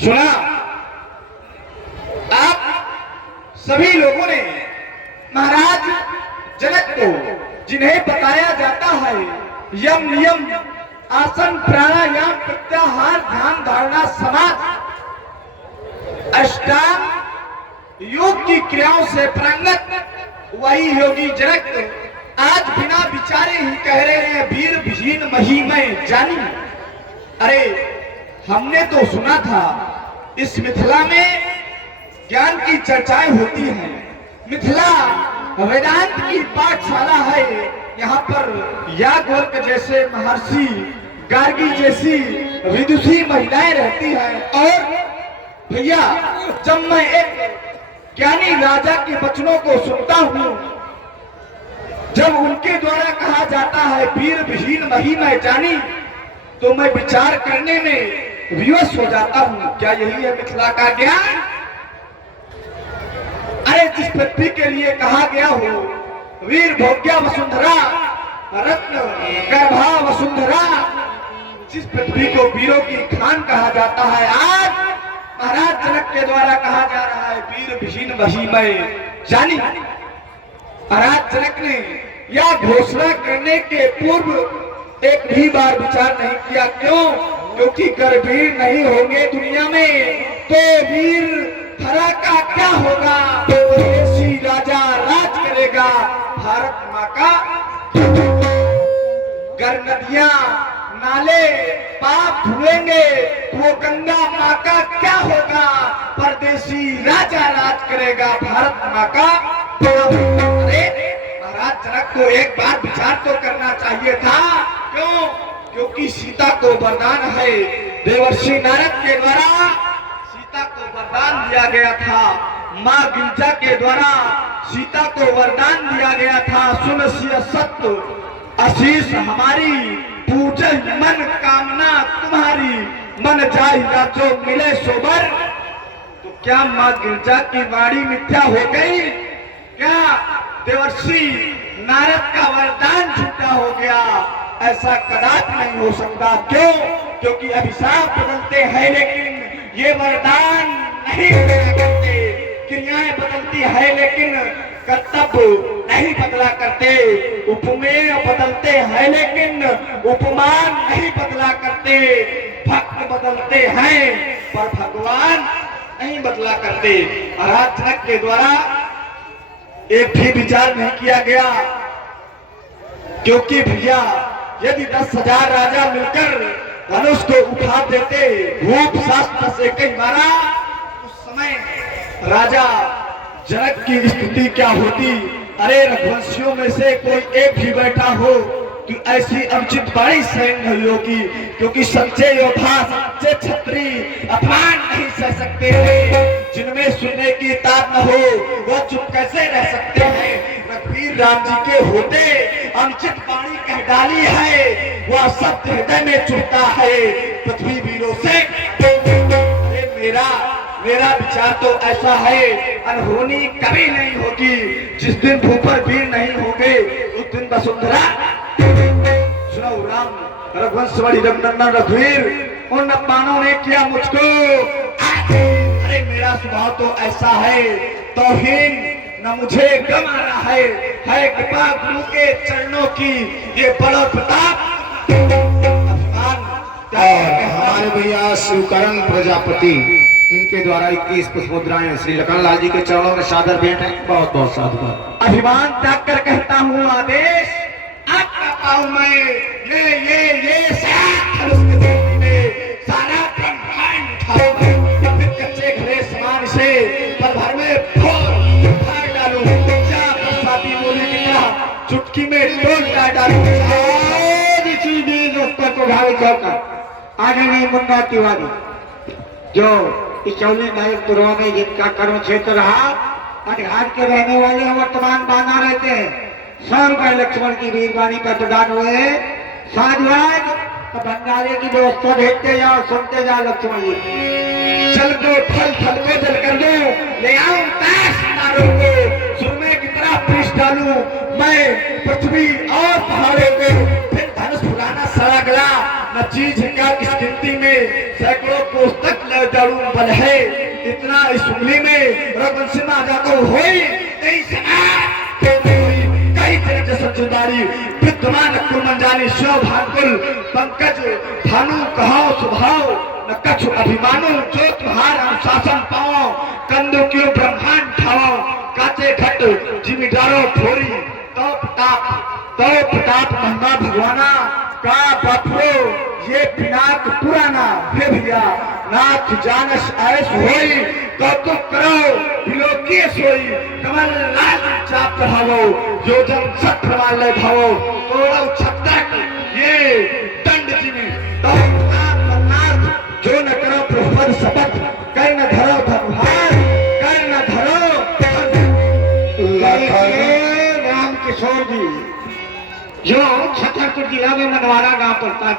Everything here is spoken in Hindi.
सुना आप सभी लोगों ने महाराज जनक को, जिन्हें बताया जाता है यम नियम आसन प्राणायाम प्रत्याहार ध्यान धारणा समाधि अष्टांग योग की क्रियाओं से प्रांगत वही योगी जनक आज बिना विचारे ही कह रहे हैं वीर विहीन महिमय जानी। अरे हमने तो सुना था इस मिथिला में ज्ञान की चर्चाएं होती हैं, मिथिला वेदांत की पाठशाला है, यहाँ पर याज्ञवल्क्य जैसे महर्षि गार्गी जैसी विदुषी महिलाएं रहती हैं। और भैया जब मैं एक ज्ञानी राजा के वचनों को सुनता हूँ, जब उनके द्वारा कहा जाता है वीर विहीन महिमय जानी, तो मैं विचार करने में विवश हो जाता हूँ। क्या यही है मिथिला का ज्ञान? अरे जिस पृथ्वी के लिए कहा गया हो वीर भोग्या वसुंधरा रत्न गर्भा वसुंधरा, जिस पृथ्वी को वीरों की खान कहा जाता है, आज महाराज जनक के द्वारा कहा जा रहा है वीर विहीन महिमय जानी। महाराज जनक ने यह घोषणा करने के पूर्व एक भी बार विचार नहीं किया। क्यों? क्योंकि अगर वीर नहीं होंगे दुनिया में तो वीर धरा का क्या होगा? देशी राजा राज करेगा भारत माँ का। गर नदियां नाले पाप धुएंगे वो गंगा माँ का क्या होगा? परदेशी राजा राज करेगा भारत माँ का। महाराज जनक को एक बार विचार तो करना चाहिए था। क्यों? क्योंकि सीता को वरदान है, देवर्षि नारद के द्वारा सीता को वरदान दिया गया था, माँ गिरिजा के द्वारा सीता को वरदान दिया गया था, सुन सिय सत्य आशीष हमारी पूजन मन कामना तुम्हारी, मन जाहि जो मिले सोबर। तो क्या माँ गिरिजा की वाणी मिथ्या हो गई? क्या देवर्षि नारद का वरदान झूठा हो गया? ऐसा कदापि नहीं हो सकता। क्यों? क्योंकि अभिशाप बदलते हैं लेकिन ये वरदान नहीं बदला करते, क्रियाएं बदलती है लेकिन कर्तव्य नहीं बदला करते, उपमेय बदलते हैं लेकिन उपमान नहीं बदला करते, भक्त बदलते हैं पर भगवान नहीं बदला करते। महाराज जनक के द्वारा एक भी विचार नहीं किया गया, क्योंकि भैया यदि 10,000 राजा मिलकर धनुष को उठा देते, भूप शास्त्र से कई मारा, उस समय राजा जनक की स्थिति क्या होती? अरे रघुवंशियों में से कोई एक भी बैठा हो तो ऐसी अनुचित बाणी सहन नहीं होगी, क्योंकि सच्चे योद्धा सच्चे क्षत्रिय अपमान नहीं सह सकते हैं। जिनमें सुनने की ताकत न हो वो चुप कैसे रह सकते हैं? रघुवीर राम जी के होते अनुचित बाणी कह डाली है, वह सत्य हृदय में चुभता है पृथ्वी वीरों से। मेरा विचार तो ऐसा है, अनहोनी कभी नहीं होगी। जिस दिन भूपर वीर नहीं होंगे उस दिन वसुंधरा। सुनो राम रघुवंश बड़ी रघुनंदन रघुवीर, उन अपमानों ने किया मुझको। अरे मेरा स्वभाव तो ऐसा है, तौहीन न मुझे गम आ रहा है कृपा गुरु के चरणों की, ये बड़ा प्रताप। हमारे भैया शिवकरण प्रजापति, इनके द्वारा 21 पुष्पोद्राएं श्री लखनलाल जी के चरणों में सादर भेंट है। बहुत बहुत साधुवाद। अभिमान त्याग कर कहता हूँ आदेश आपका पाऊं मैं, ये सारा ब्रह्मांड उठाऊं मैं, फिर कच्चे घरे समान से पल भर में फाड़ डालूं, क्या बरसाती मूली की तरह चुटकी में डोल डालूं। दोस्तों को भावी कहकर आगे नहीं मुन्ना तिवारी, जो इचौली नायकपुरवा में जिनका कर्म क्षेत्र रहा, अटघाट के रहने वाले वर्तमान बाना रहते हैं। 100 रुपए लक्ष्मण की वीरवाणी का प्रदान हुए। साधुराज भंडारे की व्यवस्था देखते जाओ, सुनते जाओ। लक्ष्मण जी जल को थल को जल कर दो, ले आऊं ताश नारों को, सुरमे की तरह पीस डालूं मैं पृथ्वी और पहाड़ों को, फिर धनुष फुलाना सड़ा गला न चीज का इस गिनती में सैकड़ों कोस तक ले डालूं। बल है इतना इस उंगली में रघुवंशी महाराजा को होई कई सना कई तरह के सचुदारी विद्यमान कुमंजानी शिव भाकुल पंकज भानु कहो स्वभाव न कछु अभिमानु जो तुम्हार अनुशासन पाओ कंदो क्यों ब्रह्मांड ठाओ काचे घट जिमी डारो फोरी तो प्रताप महिमा भगवाना का बापरो ये पिनाक पुराना हे भैया नाथ जानस ऐस होई कौतुक करो विलोकीय सोई कमल लाल चाप चढ़ावो योजन सत प्रमाण भावो तोड़ो छत्तक ये दंड जिमी तो नाथ जो न करो प्रभुपद शपथ कर न धरो धर्मभार कर न धरो राम किशोर जी जो छतरपुर जिला में मनवाड़ा गांव पड़ता है।